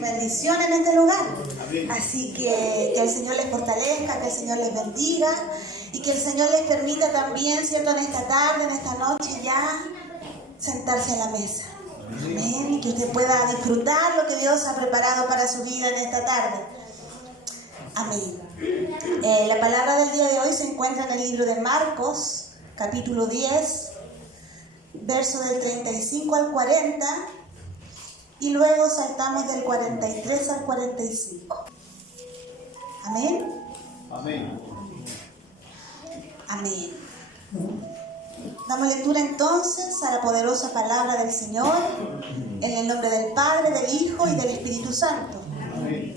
bendición en este lugar. Así que el Señor les fortalezca, que el Señor les bendiga y que el Señor les permita también, ¿cierto?, en esta tarde, en esta noche ya sentarse a la mesa. Amén. Y que usted pueda disfrutar lo que Dios ha preparado para su vida en esta tarde. Amén. La palabra del día de hoy se encuentra en el libro de Marcos, capítulo 10, verso del 35 al 40, y luego saltamos del 43 al 45. Amén. Amén. Amén. Damos lectura entonces a la poderosa palabra del Señor, en el nombre del Padre, del Hijo y del Espíritu Santo. Amén.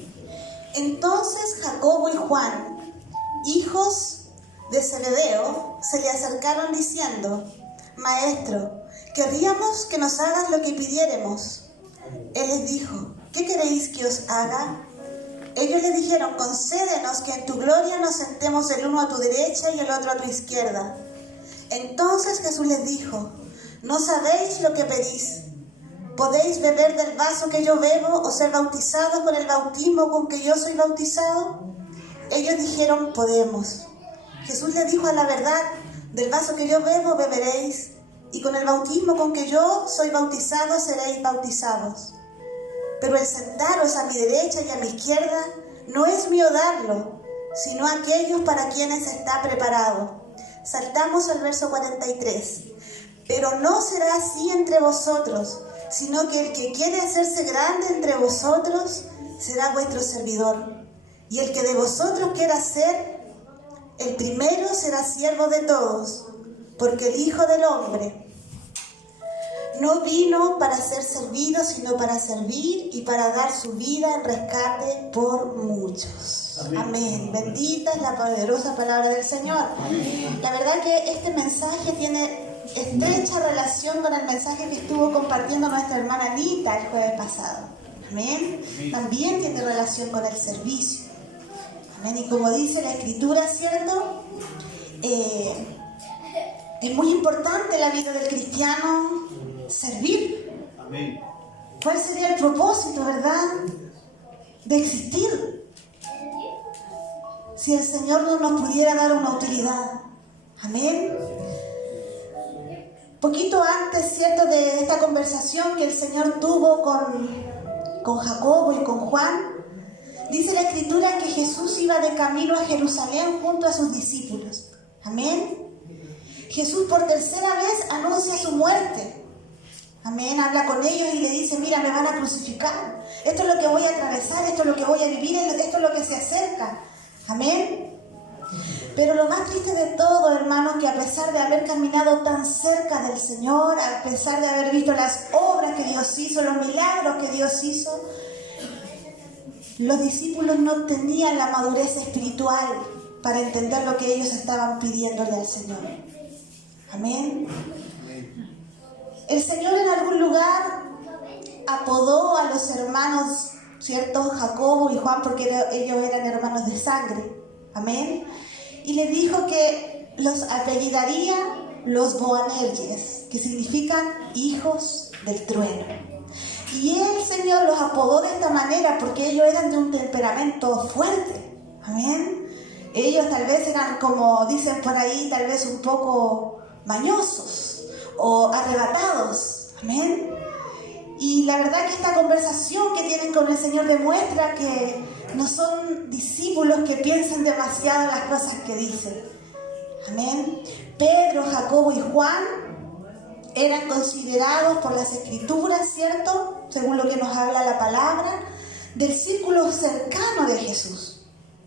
Entonces Jacobo y Juan, hijos de Zebedeo, se le acercaron diciendo: Maestro, querríamos que nos hagas lo que pidiéremos. Él les dijo: ¿qué queréis que os haga? Ellos le dijeron: concédenos que en tu gloria nos sentemos el uno a tu derecha y el otro a tu izquierda. Entonces Jesús les dijo: ¿no sabéis lo que pedís? ¿Podéis beber del vaso que yo bebo o ser bautizados con el bautismo con que yo soy bautizado? Ellos dijeron: podemos. Jesús les dijo: a la verdad, del vaso que yo bebo beberéis, y con el bautismo con que yo soy bautizado seréis bautizados. Pero el sentaros a mi derecha y a mi izquierda no es mío darlo, sino a aquellos para quienes está preparado. Saltamos al verso 43. Pero no será así entre vosotros, sino que el que quiere hacerse grande entre vosotros será vuestro servidor. Y el que de vosotros quiera ser el primero será siervo de todos, porque el Hijo del Hombre no vino para ser servido, sino para servir y para dar su vida en rescate por muchos. Amén. Amén. Bendita es la poderosa palabra del Señor. Amén. La verdad que este mensaje tiene estrecha relación con el mensaje que estuvo compartiendo nuestra hermana Anita el jueves pasado. Amén. También tiene relación con el servicio. Amén. Y como dice la Escritura, ¿cierto? Es muy importante en la vida del cristiano servir. Amén. ¿Cuál sería el propósito, verdad, de existir? Si el Señor no nos pudiera dar una utilidad. Amén. Poquito antes, ¿cierto?, de esta conversación que el Señor tuvo con Jacobo y con Juan, dice la Escritura que Jesús iba de camino a Jerusalén junto a sus discípulos. Amén. Jesús por tercera vez anuncia su muerte. Amén. Habla con ellos y le dice: mira, me van a crucificar. Esto es lo que voy a atravesar, esto es lo que voy a vivir, esto es lo que se acerca. Amén. Pero lo más triste de todo, hermanos, que a pesar de haber caminado tan cerca del Señor, a pesar de haber visto las obras que Dios hizo, los milagros que Dios hizo, los discípulos no tenían la madurez espiritual para entender lo que ellos estaban pidiéndole al Señor. Amén. El Señor en algún lugar apodó a los hermanos, ¿cierto?, Jacobo y Juan, porque ellos eran hermanos de sangre. Amén. Y le dijo que los apellidaría los Boanerges, que significan hijos del trueno. Y el Señor los apodó de esta manera porque ellos eran de un temperamento fuerte. Amén. Ellos tal vez eran, como dicen por ahí, tal vez un poco mañosos o arrebatados. Amén. Y la verdad que esta conversación que tienen con el Señor demuestra que no son discípulos que piensan demasiado las cosas que dicen. Amén. Pedro, Jacobo y Juan eran considerados por las Escrituras, ¿cierto?, según lo que nos habla la palabra, del círculo cercano de Jesús.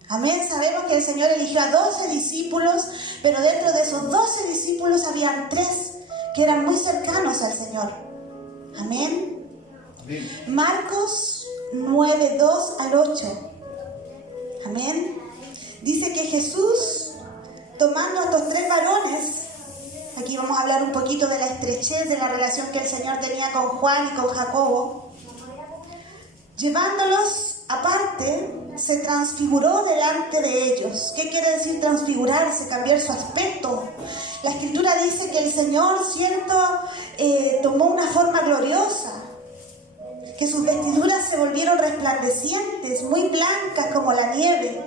Amén. Sabemos que el Señor eligió a 12 discípulos, pero dentro de esos 12 discípulos habían 3 que eran muy cercanos al Señor. Amén. Marcos 9, 2 al 8. Amén. Dice que Jesús, tomando a estos 3 varones, aquí vamos a hablar un poquito de la estrechez de la relación que el Señor tenía con Juan y con Jacobo, llevándolos aparte, se transfiguró delante de ellos. ¿Qué quiere decir transfigurarse? Cambiar su aspecto. La Escritura dice que el Señor, ¿cierto?, tomó una forma gloriosa, que sus vestiduras se volvieron resplandecientes resplandecientes, muy blancas como la nieve.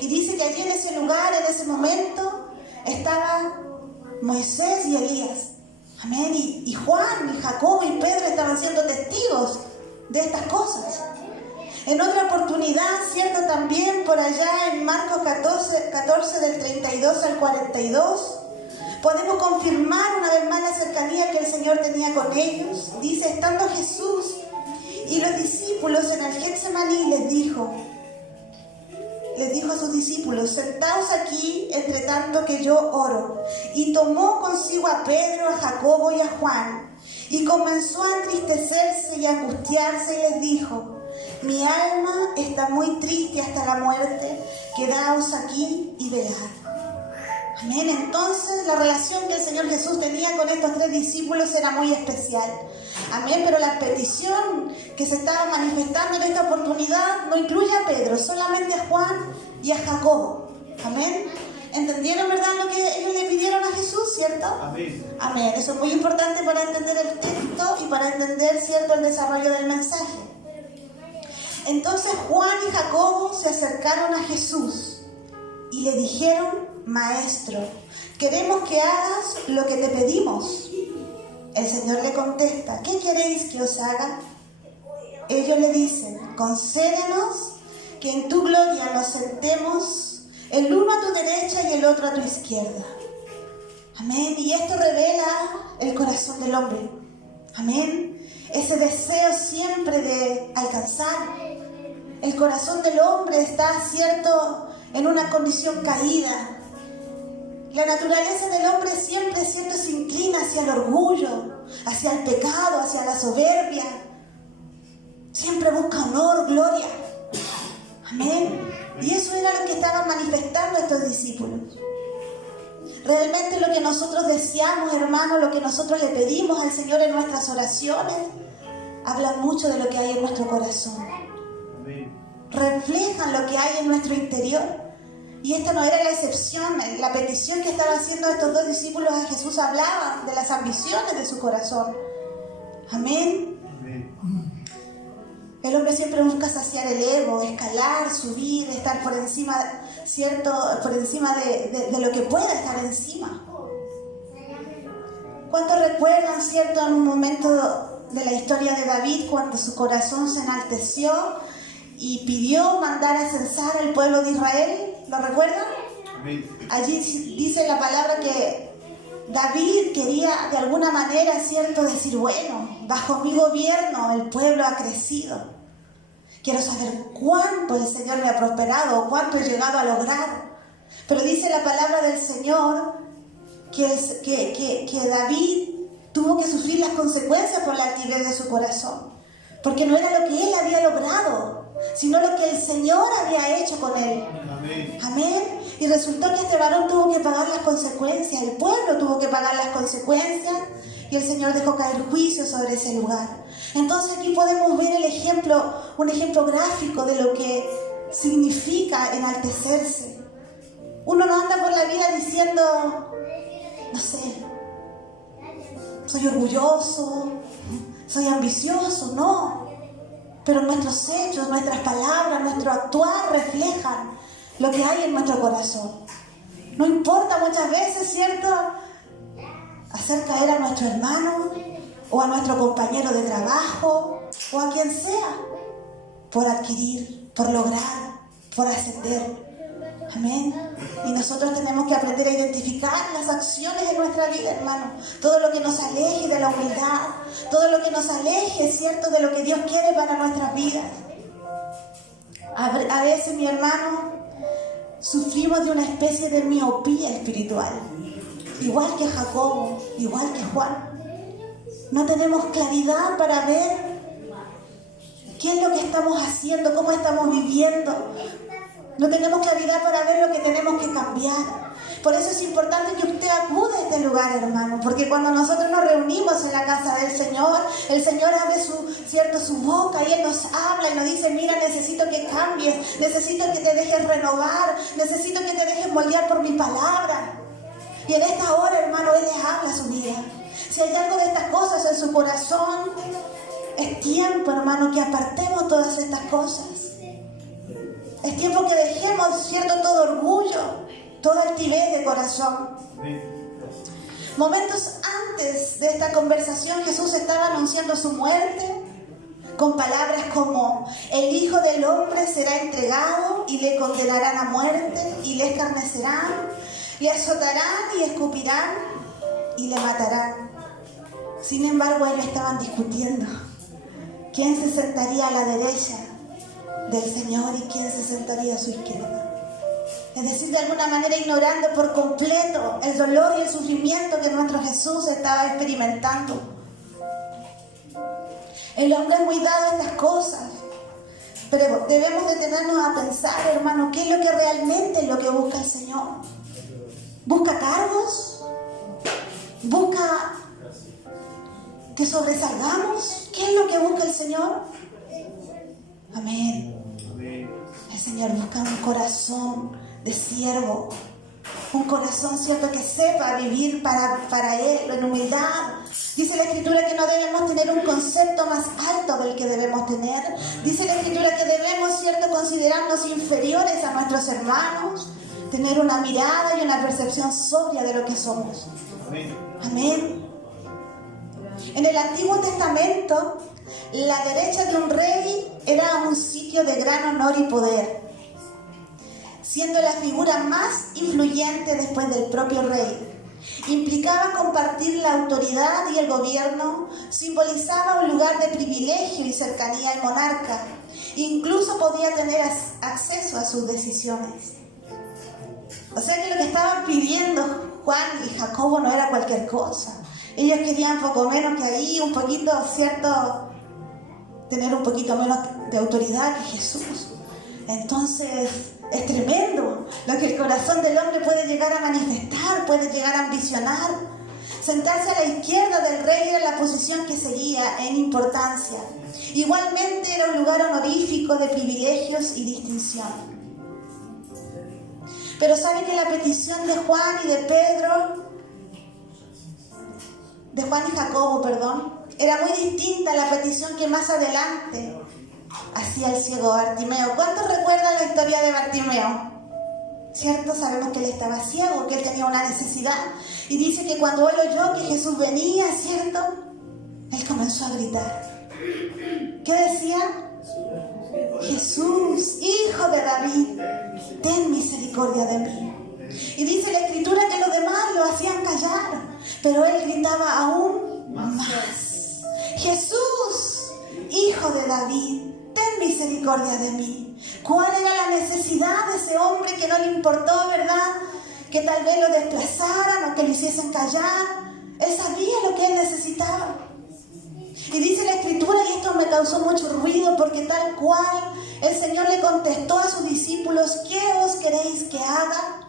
Y dice que allí en ese lugar, en ese momento, estaban Moisés y Elías. Amén. Y Juan, y Jacobo y Pedro estaban siendo testigos de estas cosas. En otra oportunidad, cierto, también por allá en Marcos 14 del 32 al 42, podemos confirmar una vez más la cercanía que el Señor tenía con ellos. Dice, estando Jesús y los discípulos en el Getsemaní, les dijo a sus discípulos, sentaos aquí entre tanto que yo oro. Y tomó consigo a Pedro, a Jacobo y a Juan, y comenzó a entristecerse y a angustiarse, y les dijo, mi alma está muy triste hasta la muerte, quedaos aquí y velad. Amén. Entonces la relación que el Señor Jesús tenía con estos 3 discípulos era muy especial. Amén. Pero la petición que se estaba manifestando en esta oportunidad no incluye a Pedro, solamente a Juan y a Jacobo. Amén. ¿Entendieron, verdad, lo que ellos le pidieron a Jesús, cierto? Amén. Amén. Eso es muy importante para entender el texto y para entender, cierto, el desarrollo del mensaje. Entonces Juan y Jacobo se acercaron a Jesús y le dijeron, Maestro, queremos que hagas lo que te pedimos. El Señor le contesta, ¿qué queréis que os haga? Ellos le dicen, concédenos que en tu gloria nos sentemos, el uno a tu derecha y el otro a tu izquierda. Amén. Y esto revela el corazón del hombre. Amén. Ese deseo siempre de alcanzar. El corazón del hombre está, cierto, en una condición caída. La naturaleza del hombre siempre, cierto, se inclina hacia el orgullo, hacia el pecado, hacia la soberbia. Siempre busca honor, gloria. Amén. Y eso era lo que estaban manifestando estos discípulos. Realmente lo que nosotros deseamos, hermanos, lo que nosotros le pedimos al Señor en nuestras oraciones, habla mucho de lo que hay en nuestro corazón. Reflejan lo que hay en nuestro interior. Y esta no era la excepción. La petición que estaban haciendo estos 2 discípulos a Jesús hablaba de las ambiciones de su corazón. Amén. El hombre siempre busca saciar el ego, escalar, subir, estar por encima, cierto, por encima de lo que pueda estar encima. ¿Cuántos recuerdan, cierto, en un momento de la historia de David cuando su corazón se enalteció y pidió mandar a censar al pueblo de Israel? ¿Lo recuerdan? Allí dice la palabra que David quería de alguna manera, cierto, decir, bueno, bajo mi gobierno el pueblo ha crecido. Quiero saber cuánto el Señor me ha prosperado o cuánto he llegado a lograr. Pero dice la palabra del Señor que David tuvo que sufrir las consecuencias por la altivez de su corazón. Porque no era lo que él había logrado, sino lo que el Señor había hecho con él. Amén. Amén. Y resultó que este varón tuvo que pagar las consecuencias, el pueblo tuvo que pagar las consecuencias, y el Señor dejó caer juicio sobre ese lugar. Entonces aquí podemos ver un ejemplo gráfico de lo que significa enaltecerse. Uno no anda por la vida diciendo, no sé, soy orgulloso, soy ambicioso, no. Pero nuestros hechos, nuestras palabras, nuestro actuar reflejan lo que hay en nuestro corazón. No importa muchas veces, ¿cierto?, hacer caer a nuestro hermano o a nuestro compañero de trabajo o a quien sea, por adquirir, por lograr, por ascender. Amén. Y nosotros tenemos que aprender a identificar las acciones de nuestra vida, hermano. Todo lo que nos aleje de la humildad, todo lo que nos aleje, ¿cierto?, de lo que Dios quiere para nuestras vidas. A veces, mi hermano, sufrimos de una especie de miopía espiritual, igual que Jacobo, igual que Juan. No tenemos claridad para ver qué es lo que estamos haciendo, cómo estamos viviendo. No tenemos claridad para ver lo que tenemos que cambiar. Por eso es importante que usted acude a este lugar, hermano, porque cuando nosotros nos reunimos en la casa del Señor, el Señor abre su boca y Él nos habla y nos dice, mira, necesito que cambies, necesito que te dejes renovar, necesito que te dejes moldear por mi palabra. Y en esta hora, hermano, Él les habla a su vida. Si hay algo de estas cosas en su corazón, Es tiempo, hermano, que apartemos todas estas cosas. Es tiempo que dejemos, ¿cierto?, todo orgullo, toda altivez de corazón. Momentos antes de esta conversación, Jesús estaba anunciando su muerte con palabras como: el Hijo del Hombre será entregado y le condenarán a muerte y le escarnecerán, le azotarán y escupirán y le matarán. Sin embargo, ellos estaban discutiendo quién se sentaría a la derecha del Señor y quién se sentaría a su izquierda. Es decir, de alguna manera ignorando por completo el dolor y el sufrimiento que nuestro Jesús estaba experimentando. El hombre es muy dado a estas cosas, pero debemos detenernos a pensar, hermano, ¿qué es lo que realmente es lo que busca el Señor? ¿Busca cargos? ¿Busca que sobresalgamos? ¿Qué es lo que busca el Señor? Amén. El Señor busca un corazón de siervo, un corazón, cierto, que sepa vivir para Él en humildad. Dice la Escritura que no debemos tener un concepto más alto del que debemos tener. Dice la Escritura que debemos, cierto, considerarnos inferiores a nuestros hermanos, tener una mirada y una percepción sobria de lo que somos. Amén. En el Antiguo Testamento, la derecha de un rey era un sitio de gran honor y poder, siendo la figura más influyente después del propio rey. Implicaba compartir la autoridad y el gobierno, simbolizaba un lugar de privilegio y cercanía al monarca, incluso podía tener acceso a sus decisiones. O sea que lo que estaban pidiendo Juan y Jacobo no era cualquier cosa. Ellos querían poco menos que ahí, un poquito, cierto, tener un poquito menos de autoridad que Jesús. Entonces, es tremendo lo que el corazón del hombre puede llegar a manifestar, puede llegar a ambicionar. Sentarse a la izquierda del rey era la posición que seguía en importancia. Igualmente era un lugar honorífico de privilegios y distinción. Pero ¿sabe que la petición de Juan y de Pedro, de Juan y Jacobo, era muy distinta a la petición que más adelante hacía el ciego Bartimeo? ¿Cuántos recuerdan la historia de Bartimeo? ¿Cierto? Sabemos que él estaba ciego, que él tenía una necesidad. Y dice que cuando él oyó que Jesús venía, ¿cierto?, él comenzó a gritar. ¿Qué decía? Jesús, Hijo de David, ten misericordia de mí. Y dice la Escritura que los demás lo hacían callar, pero él gritaba aún más. Jesús, Hijo de David, ten misericordia de mí. ¿Cuál era la necesidad de ese hombre que no le importó, verdad? Que tal vez lo desplazaran o que lo hiciesen callar. Él sabía lo que él necesitaba. Y dice la Escritura, y esto me causó mucho ruido, porque tal cual el Señor le contestó a sus discípulos: ¿qué os queréis que haga?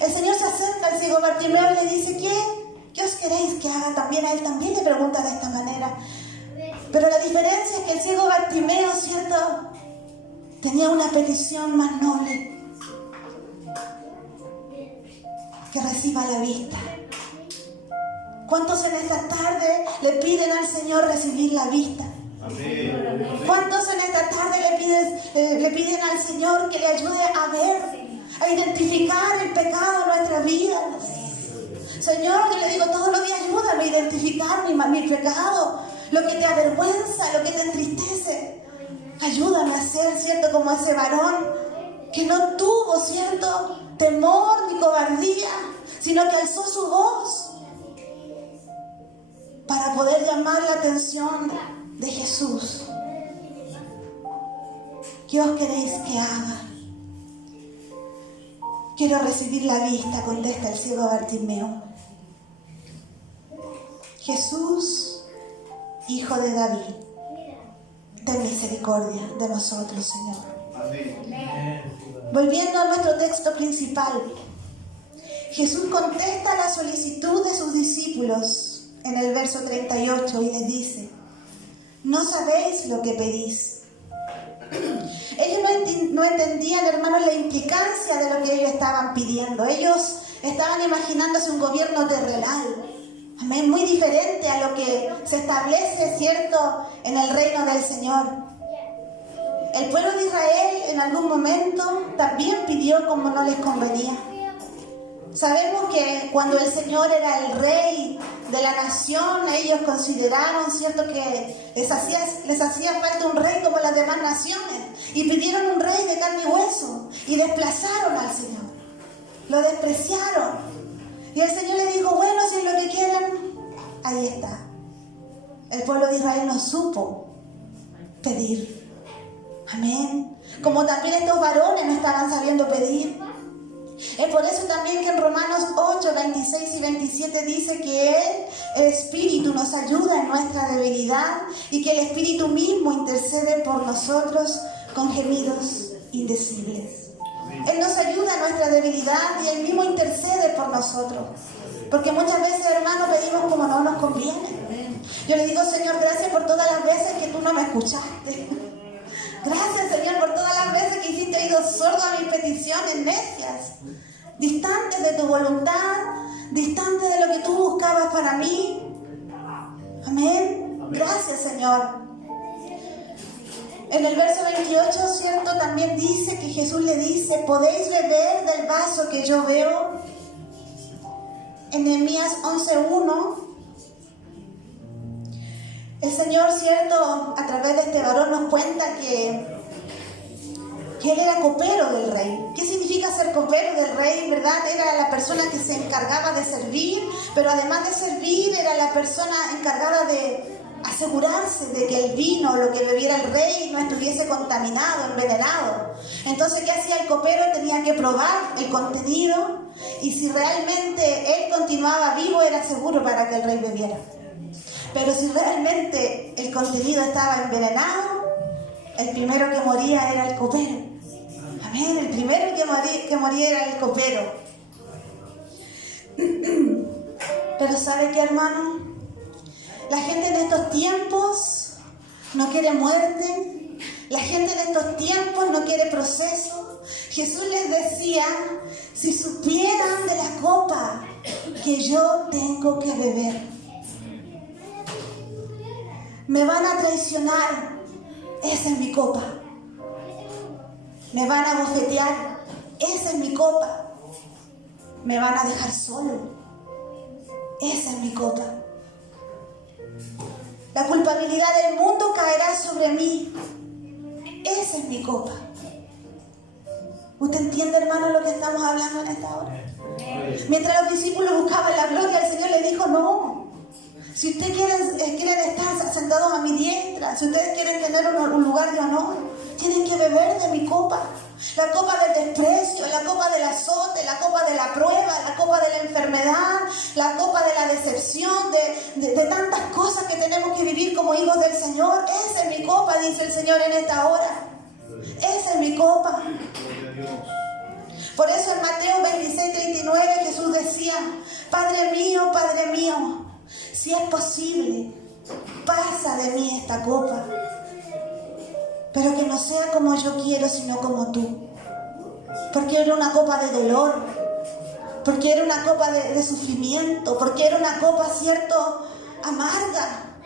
El Señor se acerca al ciego Bartimeo y le dice: ¿Qué os queréis que haga? También a él también le pregunta de esta manera. Pero la diferencia es que el ciego Bartimeo, ¿cierto?, tenía una petición más noble: que reciba la vista. ¿Cuántos en esta tarde le piden al Señor recibir la vista? Amén. ¿Cuántos en esta tarde le piden al Señor que le ayude a ver, a identificar el pecado en nuestras vidas? Señor, yo le digo todos los días: ayúdame a identificar mi pecado, lo que te avergüenza, lo que te entristece. Ayúdame a ser, ¿cierto?, como ese varón que no tuvo, ¿cierto?, temor ni cobardía, sino que alzó su voz para poder llamar la atención de Jesús. ¿Qué os queréis que haga? Quiero recibir la vista, contesta el ciego Bartimeo. Jesús, Hijo de David, ten misericordia de nosotros, Señor. Amén. Volviendo a nuestro texto principal, Jesús contesta la solicitud de sus discípulos en el verso 38 y les dice: no sabéis lo que pedís. Ellos no entendían, hermanos, la implicancia de lo que ellos estaban pidiendo. Ellos estaban imaginándose un gobierno terrenal, Amén, muy diferente a lo que se establece, ¿cierto?, en el reino del Señor. El pueblo de Israel en algún momento también pidió como no les convenía. Sabemos que cuando el Señor era el rey de la nación, ellos consideraron, ¿cierto?, que les hacía falta un rey como las demás naciones. Y pidieron un rey de carne y hueso. Y desplazaron al Señor. Lo despreciaron. Y el Señor les dijo, bueno, si es lo que quieren, ahí está. El pueblo de Israel no supo pedir. Amén. Como también estos varones no estaban sabiendo pedir. Es por eso también que en Romanos 8, 26 y 27 dice que Él, el Espíritu, nos ayuda en nuestra debilidad y que el Espíritu mismo intercede por nosotros con gemidos indecibles. Él nos ayuda en nuestra debilidad y Él mismo intercede por nosotros. Porque muchas veces, hermanos, pedimos como no nos conviene. Yo le digo, Señor, gracias por todas las veces que tú no me escuchaste. Gracias, Señor, por todas las veces que hiciste oídos sordos a mis peticiones necias, distantes de tu voluntad, distantes de lo que tú buscabas para mí. Amén. Gracias, Señor. En el verso 28, ¿cierto?, también dice que Jesús le dice, ¿podéis beber del vaso que yo veo? En Nehemías 11:1. El Señor, ¿cierto?, a través de este varón nos cuenta que él era copero del rey. ¿Qué significa ser copero del rey? ¿Verdad? Era la persona que se encargaba de servir, pero además de servir, era la persona encargada de asegurarse de que el vino o lo que bebiera el rey no estuviese contaminado, envenenado. Entonces, ¿qué hacía el copero? Tenía que probar el contenido y si realmente él continuaba vivo, era seguro para que el rey bebiera. Pero si realmente el contenido estaba envenenado, el primero que moría era el copero. Amén, el primero que moría era el copero. Pero ¿sabe qué, hermano? La gente en estos tiempos no quiere muerte. La gente en estos tiempos no quiere proceso. Jesús les decía, si supieran de la copa que yo tengo que beber, me van a traicionar, esa es mi copa. Me van a bofetear, esa es mi copa. Me van a dejar solo, esa es mi copa. La culpabilidad del mundo caerá sobre mí, esa es mi copa. ¿Usted entiende, hermano, lo que estamos hablando en esta hora? Mientras los discípulos buscaban la gloria, el Señor les dijo, no. Si ustedes quieren estar sentados a mi diestra, si ustedes quieren tener un lugar de honor, tienen que beber de mi copa. La copa del desprecio, la copa del azote, la copa de la prueba, la copa de la enfermedad, la copa de la decepción, de tantas cosas que tenemos que vivir como hijos del Señor. Esa es mi copa, dice el Señor en esta hora. Esa es mi copa. Por eso en Mateo 26:39 Jesús decía, Padre mío, si es posible, pasa de mí esta copa, pero que no sea como yo quiero, sino como tú. Porque era una copa de dolor, porque era una copa de sufrimiento, porque era una copa, ¿cierto?, amarga.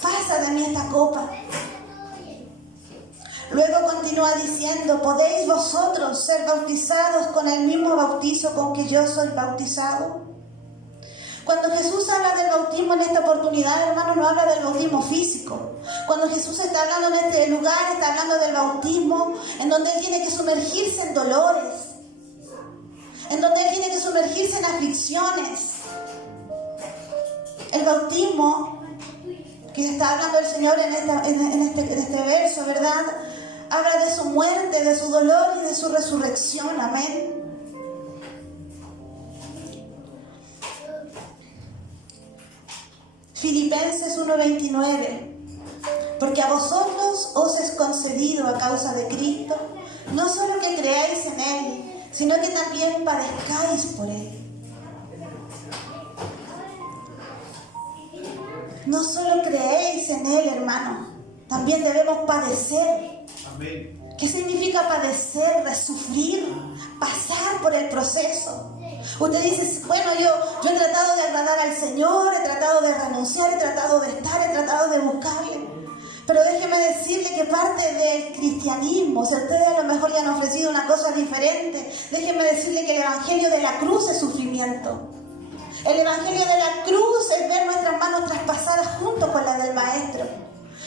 Pasa de mí esta copa. Luego continúa diciendo, ¿podéis vosotros ser bautizados con el mismo bautizo con que yo soy bautizado? Cuando Jesús habla del bautismo en esta oportunidad, hermano, no habla del bautismo físico. Cuando Jesús está hablando en este lugar, está hablando del bautismo en donde Él tiene que sumergirse en dolores, en donde Él tiene que sumergirse en aflicciones. El bautismo que está hablando el Señor en este verso, ¿verdad?, habla de su muerte, de su dolor y de su resurrección. Amén. Filipenses 1:29. Porque a vosotros os es concedido a causa de Cristo, no solo que creáis en Él, sino que también padezcáis por Él. No solo creéis en Él, hermano, también debemos padecer. Amén. ¿Qué significa padecer? Sufrir, pasar por el proceso. Usted dice, bueno, yo he tratado de agradar al Señor, he tratado de renunciar, he tratado de estar, he tratado de buscarle. Pero déjeme decirle que parte del cristianismo, si ustedes a lo mejor le han ofrecido una cosa diferente, déjeme decirle que el evangelio de la cruz es sufrimiento. El evangelio de la cruz es ver nuestras manos traspasadas junto con las del Maestro.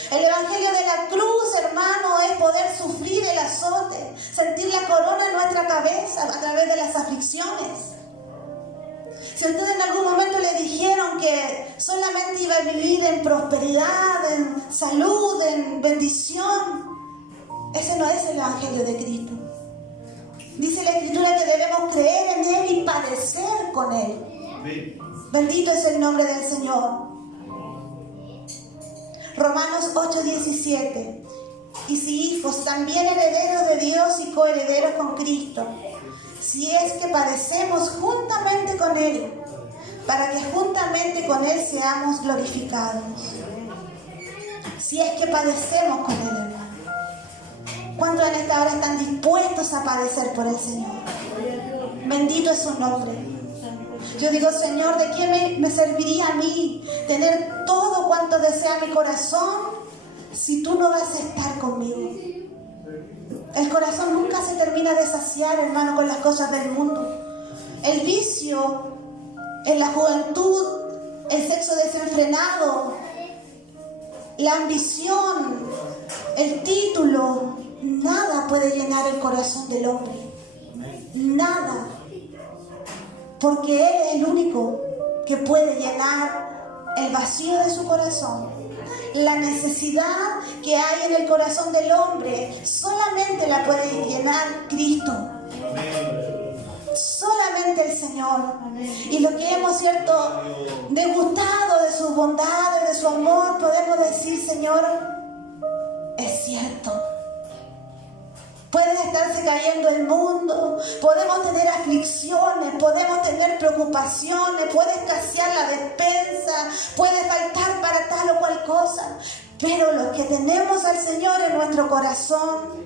El evangelio de la cruz, hermano, es poder sufrir el azote, sentir la corona en nuestra cabeza a través de las aflicciones. Si ustedes en algún momento le dijeron que solamente iba a vivir en prosperidad, en salud, en bendición, ese no es el evangelio de Cristo. Dice la Escritura que debemos creer en Él y padecer con Él. Bendito es el nombre del Señor. Romanos 8:17. Y si hijos, también herederos de Dios y coherederos con Cristo, si es que padecemos juntamente con Él, para que juntamente con Él seamos glorificados. Si es que padecemos con Él, hermano. ¿Cuántos en esta hora están dispuestos a padecer por el Señor? Bendito es su nombre. Yo digo, Señor, ¿de qué me serviría a mí tener todo cuanto desea mi corazón si tú no vas a estar conmigo? El corazón nunca se termina de saciar, hermano, con las cosas del mundo. El vicio en la juventud, el sexo desenfrenado, la ambición, el título, nada puede llenar el corazón del hombre. Nada. Porque Él es el único que puede llenar el vacío de su corazón. La necesidad que hay en el corazón del hombre solamente la puede llenar Cristo. Solamente el Señor. Y lo que hemos, cierto, degustado de sus bondades, de su amor, podemos decir, Señor, es cierto. Puede estarse cayendo el mundo, podemos tener aflicciones, podemos tener preocupaciones, puede escasear la despensa, puede faltar para tal o cual cosa. Pero los que tenemos al Señor en nuestro corazón,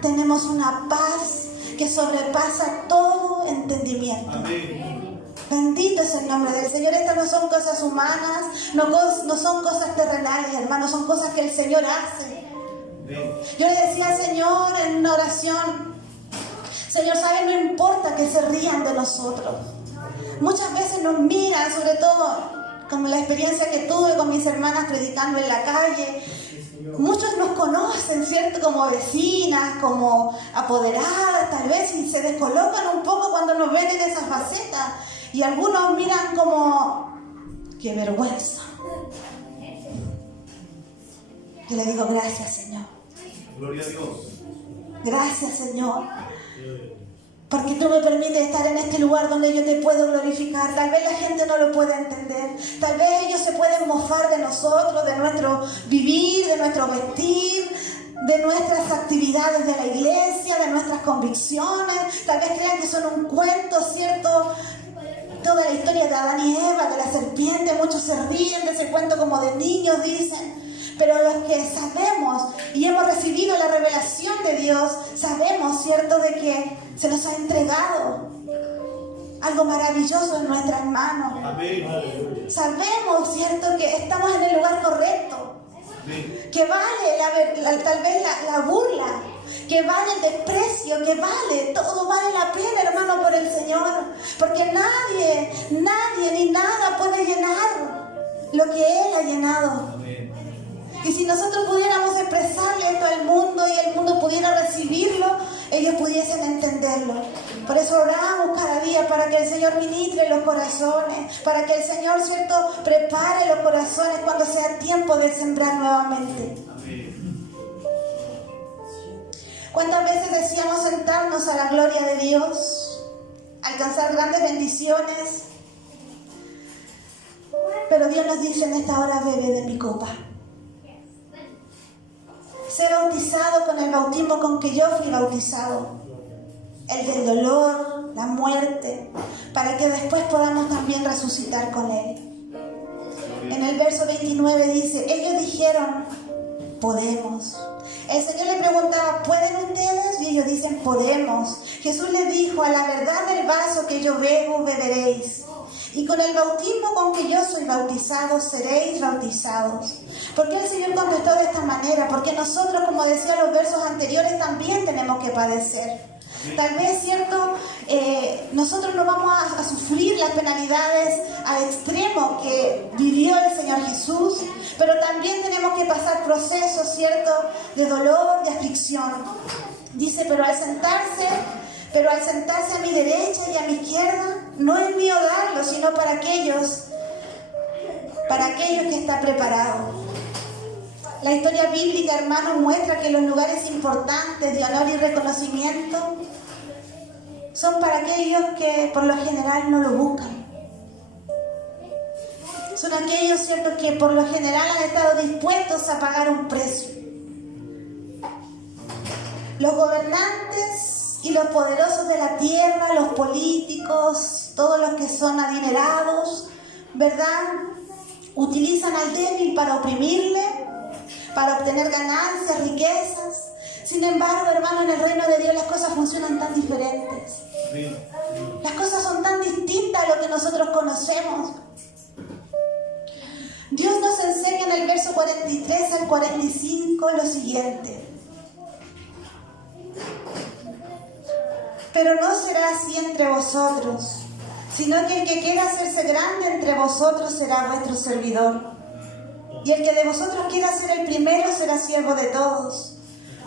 tenemos una paz que sobrepasa todo entendimiento. Amén. Bendito es el nombre del Señor. Estas no son cosas humanas, no son cosas terrenales, hermanos, son cosas que el Señor hace. Yo le decía al Señor en una oración, Señor, ¿sabes? No importa que se rían de nosotros. Muchas veces nos miran, sobre todo como la experiencia que tuve con mis hermanas predicando en la calle. Muchos nos conocen, ¿cierto? Como vecinas, como apoderadas, tal vez, y se descolocan un poco cuando nos ven en esas facetas. Y algunos miran como, ¡qué vergüenza! Yo le digo, gracias, Señor. Gloria a Dios. Gracias, Señor. Porque tú me permites estar en este lugar donde yo te puedo glorificar. Tal vez la gente no lo pueda entender. Tal vez ellos se pueden mofar de nosotros, de nuestro vivir, de nuestro vestir, de nuestras actividades de la iglesia, de nuestras convicciones. Tal vez crean que son un cuento, ¿cierto? Toda la historia de Adán y Eva, de la serpiente. Muchos se ríen de ese cuento como de niños, dicen. Pero los que sabemos y hemos recibido la revelación de Dios, sabemos, ¿cierto?, de que se nos ha entregado algo maravilloso en nuestras manos. Amén. Sabemos, ¿cierto?, que estamos en el lugar correcto. Amén. Que vale tal vez la burla, que vale el desprecio, que vale, todo vale la pena, hermano, por el Señor. Porque nadie ni nada puede llenar lo que Él ha llenado. Amén. Y si nosotros pudiéramos expresarle esto al mundo y el mundo pudiera recibirlo, ellos pudiesen entenderlo. Por eso oramos cada día para que el Señor ministre los corazones, para que el Señor, ¿cierto?, prepare los corazones cuando sea tiempo de sembrar nuevamente. Amén. ¿Cuántas veces decíamos sentarnos a la gloria de Dios, alcanzar grandes bendiciones? Pero Dios nos dice en esta hora, bebe de mi copa. Sé bautizado con el bautismo con que yo fui bautizado, el del dolor, la muerte, para que después podamos también resucitar con Él. En el verso 29 dice, ellos dijeron, podemos. El Señor le preguntaba, ¿pueden ustedes? Y ellos dicen, podemos. Jesús les dijo: a la verdad del vaso que yo bebo, beberéis. Y con el bautismo con que yo soy bautizado, seréis bautizados. ¿Por qué el Señor contestó de esta manera? Porque nosotros, como decía los versos anteriores, también tenemos que padecer. Tal vez, ¿cierto? Nosotros no vamos a sufrir las penalidades al extremo que vivió el Señor Jesús, pero también tenemos que pasar procesos, ¿cierto?, de dolor, de aflicción. Dice: pero al sentarse a mi derecha y a mi izquierda, no es mío darlo, sino para aquellos que está preparado. La historia bíblica, hermanos, muestra que los lugares importantes de honor y reconocimiento son para aquellos que por lo general no lo buscan. Son aquellos, ¿cierto?, que por lo general han estado dispuestos a pagar un precio. Los gobernantes y los poderosos de la tierra, los políticos, todos los que son adinerados, ¿verdad?, utilizan al débil para oprimirle, para obtener ganancias, riquezas. Sin embargo, hermano, en el reino de Dios las cosas funcionan tan diferentes. Las cosas son tan distintas a lo que nosotros conocemos. Dios nos enseña en el verso 43 al 45 lo siguiente: pero no será así entre vosotros, sino que el que quiera hacerse grande entre vosotros será vuestro servidor. Y el que de vosotros quiera ser el primero será siervo de todos.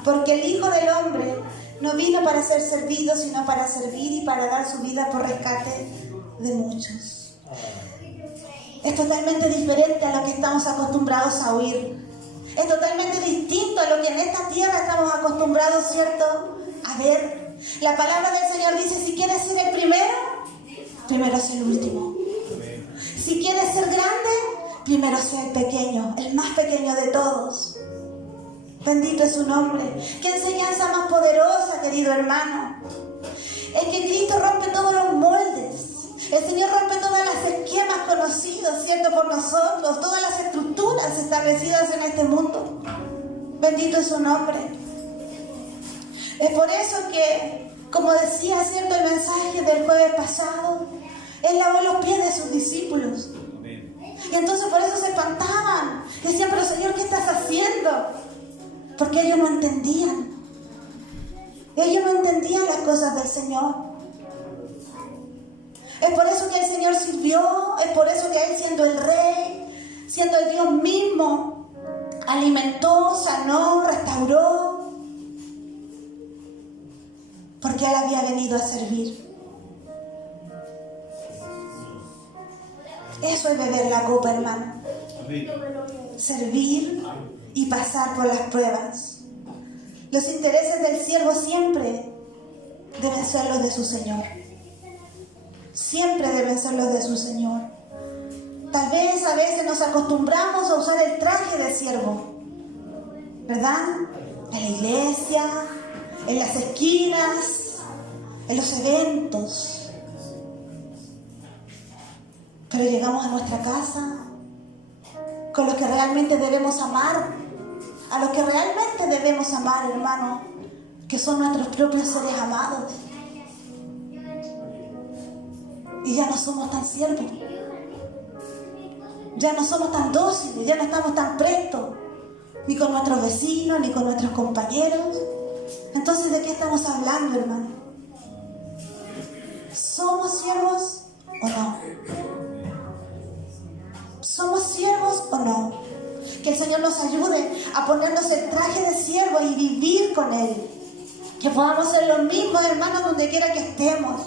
Porque el Hijo del Hombre no vino para ser servido, sino para servir y para dar su vida por rescate de muchos. Es totalmente diferente a lo que estamos acostumbrados a oír. Es totalmente distinto a lo que en esta tierra estamos acostumbrados, ¿cierto?, a ver. La palabra del Señor dice: si quieres ser el primero, primero sé el último. Si quieres ser grande, primero sea el pequeño, el más pequeño de todos. Bendito es su nombre. Qué enseñanza más poderosa, querido hermano. Es que Cristo rompe todos los moldes. El Señor rompe todos los esquemas conocidos, ¿cierto?, por nosotros, todas las estructuras establecidas en este mundo. Bendito es su nombre. Es por eso que, como decía, ¿cierto?, el mensaje del jueves pasado, Él lavó los pies de sus discípulos. Y entonces por eso se espantaban. Decían: pero Señor, ¿qué estás haciendo? Porque ellos no entendían. Ellos no entendían las cosas del Señor. Es por eso que el Señor sirvió. Es por eso que Él, siendo el Rey, siendo el Dios mismo, alimentó, sanó, restauró. Porque Él había venido a servir. Eso es beber la copa, hermano. Servir y pasar por las pruebas. Los intereses del siervo siempre deben ser los de su Señor. Siempre deben ser los de su Señor. Tal vez a veces nos acostumbramos a usar el traje de siervo, ¿verdad? En la iglesia, en las esquinas, en los eventos. Pero llegamos a nuestra casa con los que realmente debemos amar, a los que realmente debemos amar, hermano, que son nuestros propios seres amados. Y ya no somos tan siervos, ya no somos tan dóciles, ya no estamos tan prestos, ni con nuestros vecinos, ni con nuestros compañeros. Entonces, ¿de qué estamos hablando, hermano? ¿Somos siervos o no? ¿Somos siervos o no? Que el Señor nos ayude a ponernos el traje de siervo y vivir con Él. Que podamos ser los mismos, hermanos, donde quiera que estemos.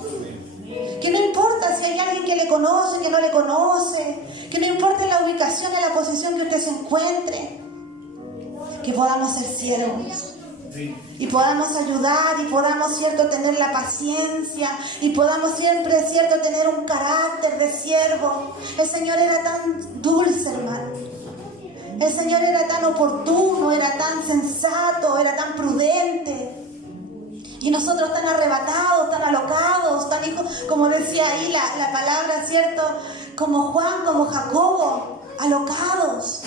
Que no importa si hay alguien que le conoce, que no le conoce. Que no importa la ubicación, en la posición que usted se encuentre. Que podamos ser siervos. Y podamos ayudar, y podamos, ¿cierto?, tener la paciencia, y podamos siempre, ¿cierto?, tener un carácter de siervo. El Señor era tan dulce, hermano. El Señor era tan oportuno, era tan sensato, era tan prudente. Y nosotros tan arrebatados, tan alocados, tan hijos, como decía ahí la palabra, ¿cierto?, como Juan, como Jacobo, alocados,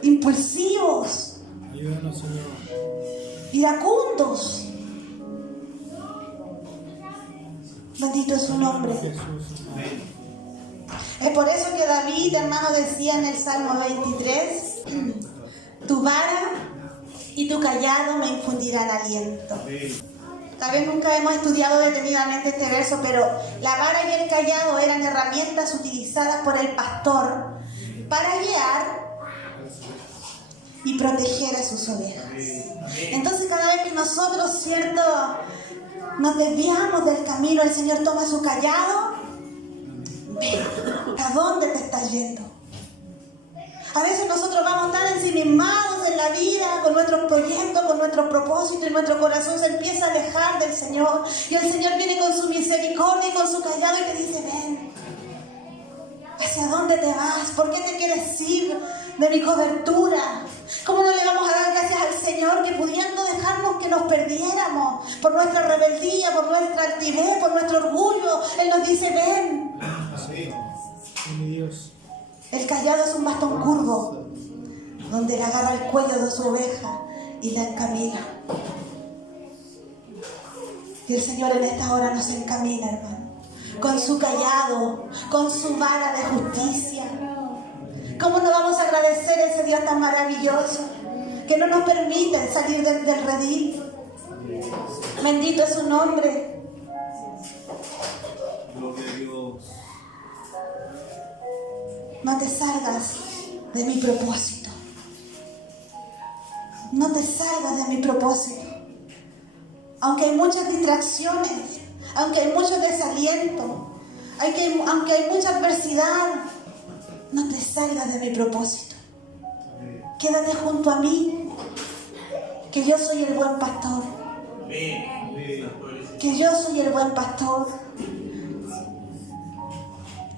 impulsivos. Ayúdanos, Señor. Iracundos. Bendito es su nombre. Es por eso que David, hermano, decía en el Salmo 23, tu vara y tu callado me infundirán aliento. Tal vez nunca hemos estudiado detenidamente este verso, pero la vara y el callado eran herramientas utilizadas por el pastor para guiar y proteger a sus ovejas. Entonces cada vez que nosotros, ¿cierto?, nos desviamos del camino, el Señor toma su callado. Ven, ¿a dónde te estás yendo? A veces nosotros vamos tan ensimismados en la vida, con nuestros proyectos, con nuestros propósitos, y nuestro corazón se empieza a alejar del Señor. Y el Señor viene con su misericordia y con su callado y te dice, ven, ¿hacia dónde te vas? ¿Por qué te quieres ir de mi cobertura? ¿Cómo no le vamos a dar gracias al Señor que pudiendo dejarnos que nos perdiéramos por nuestra rebeldía, por nuestra altivez, por nuestro orgullo? Él nos dice, ven. El callado es un bastón curvo donde le agarra el cuello de su oveja y la encamina. Y el Señor en esta hora nos encamina, hermano, con su callado, con su vara de justicia. ¿Cómo no vamos a agradecer a ese Dios tan maravilloso que no nos permite salir del redil? Bendito es su nombre. Gloria a Dios. No te salgas de mi propósito. No te salgas de mi propósito. Aunque hay muchas distracciones, aunque hay mucho desaliento, aunque hay mucha adversidad, no te salgas de mi propósito. Quédate junto a mí, que yo soy el buen pastor. Que yo soy el buen pastor.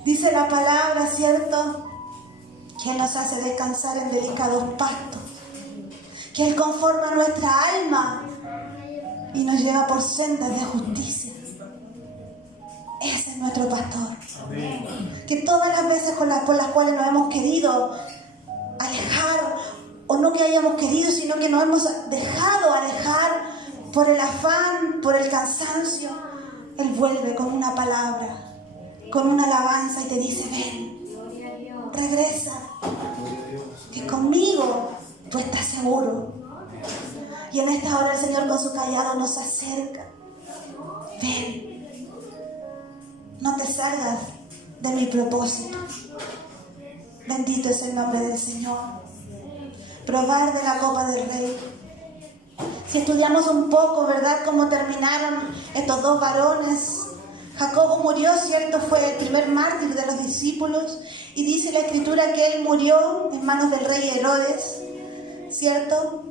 Dice la palabra, ¿cierto?, que Él nos hace descansar en delicados pastos, que Él conforma nuestra alma y nos lleva por sendas de justicia. Ese es nuestro pastor. Que todas las veces por las cuales nos hemos querido alejar, o no que hayamos querido, sino que nos hemos dejado alejar por el afán, por el cansancio, Él vuelve con una palabra, con una alabanza y te dice, ven, regresa, que conmigo tú estás seguro. Y en esta hora el Señor con su callado nos acerca. Ven, no te salgas de mi propósito. Bendito es el nombre del Señor. Probar de la copa del Rey. Si estudiamos un poco, ¿verdad?, cómo terminaron estos dos varones. Jacobo murió, ¿cierto? Fue el primer mártir de los discípulos. Y dice la Escritura que él murió en manos del rey Herodes, ¿cierto?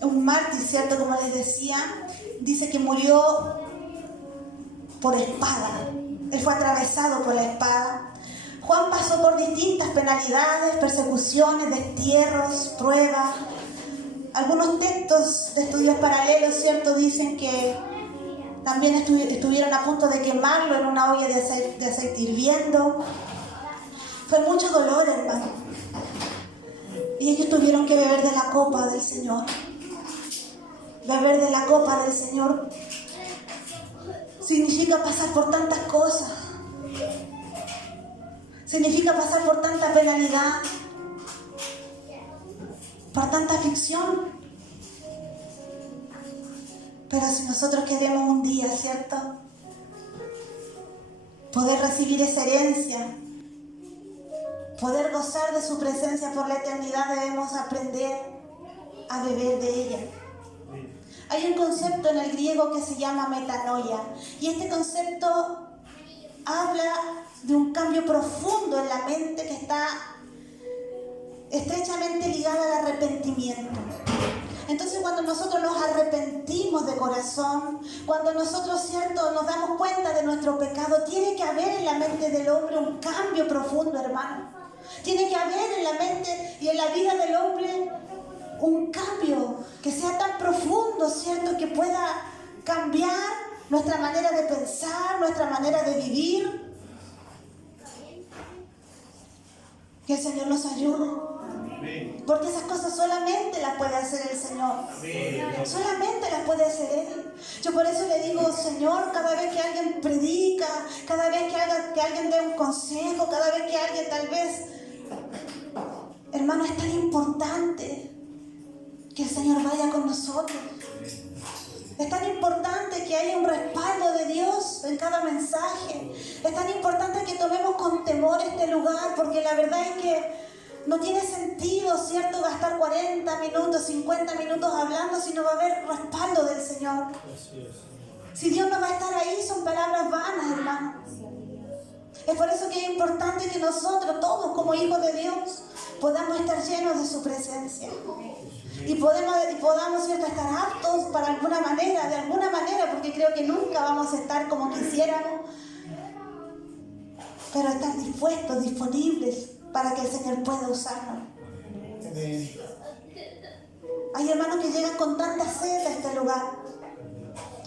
Un mártir, ¿cierto? Como les decía, dice que murió por espada. Él fue atravesado por la espada. Juan pasó por distintas penalidades, persecuciones, destierros, pruebas. Algunos textos de estudios paralelos, ¿cierto?, dicen que también estuvieron a punto de quemarlo en una olla de aceite hirviendo. Fue mucho dolor, hermano. Y ellos tuvieron que beber de la copa del Señor. Beber de la copa del Señor significa pasar por tantas cosas. Significa pasar por tanta penalidad, por tanta aflicción. Pero si nosotros queremos un día, ¿cierto?, poder recibir esa herencia, poder gozar de su presencia por la eternidad, debemos aprender a beber de ella. Hay un concepto en el griego que se llama metanoia, y este concepto habla de un cambio profundo en la mente que está estrechamente ligado al arrepentimiento. Entonces, cuando nosotros nos arrepentimos de corazón, cuando nosotros, ¿cierto?, nos damos cuenta de nuestro pecado, tiene que haber en la mente del hombre un cambio profundo, hermano. Tiene que haber en la mente y en la vida del hombre un cambio que sea tan profundo, ¿cierto?, que pueda cambiar nuestra manera de pensar, nuestra manera de vivir. Que el Señor nos ayude. Porque esas cosas solamente las puede hacer el Señor. Solamente las puede hacer Él. Yo por eso le digo, Señor, cada vez que alguien predica, cada vez que alguien dé un consejo, cada vez que alguien tal vez... Hermano, es tan importante que el Señor vaya con nosotros. Es tan importante que haya un respaldo de Dios en cada mensaje. Es tan importante que tomemos con temor este lugar, porque la verdad es que no tiene sentido, ¿cierto?, gastar 40 minutos, 50 minutos hablando si no va a haber respaldo del Señor. Si Dios no va a estar ahí, son palabras vanas, hermano. Es por eso que es importante que nosotros, todos como hijos de Dios, podamos estar llenos de su presencia. Y podamos, ¿cierto?, estar aptos para de alguna manera, porque creo que nunca vamos a estar como quisiéramos, pero estar dispuestos, disponibles, para que el Señor pueda usarnos. Hay hermanos que llegan con tanta sed a este lugar.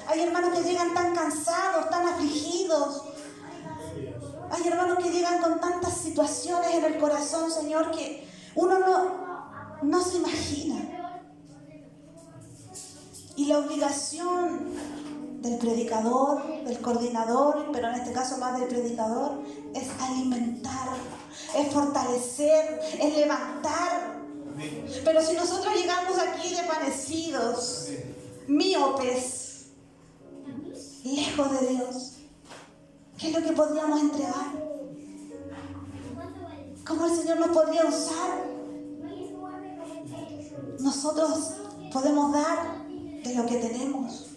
Hay hermanos que llegan tan cansados, tan afligidos. Hay hermanos que llegan con tantas situaciones en el corazón, Señor, que uno no se imagina. Y la obligación del predicador, del coordinador, pero en este caso más del predicador, es alimentar, es fortalecer, es levantar. Pero si nosotros llegamos aquí desvanecidos, míopes, lejos de Dios, ¿qué es lo que podríamos entregar? ¿Cómo el Señor nos podría usar? Nosotros podemos dar de lo que tenemos.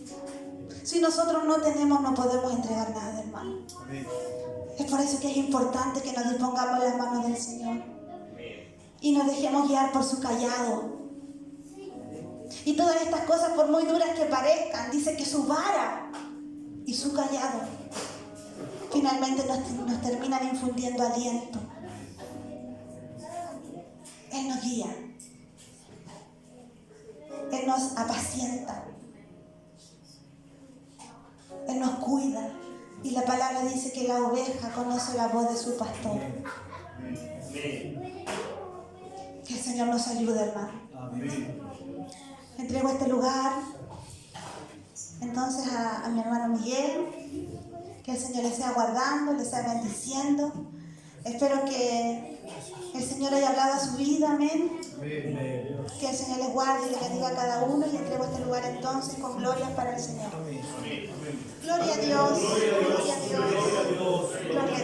Si nosotros no tenemos, no podemos entregar nada, hermano. Es por eso que es importante que nos dispongamos en las manos del Señor y nos dejemos guiar por su callado. Y todas estas cosas, por muy duras que parezcan, dice que su vara y su callado finalmente nos terminan infundiendo aliento. Él nos guía, Él nos apacienta, Él nos cuida. Y la palabra dice que la oveja conoce la voz de su pastor. Que el Señor nos ayude, hermano. Entrego este lugar entonces a mi hermano Miguel. Que el Señor le sea guardando, le sea bendiciendo. Espero que el Señor haya hablado a su vida, amén. Que el Señor les guarde y les bendiga a cada uno. Y entrego este lugar entonces con gloria para el Señor. Gloria a Dios. Gloria a Dios. Gloria a Dios.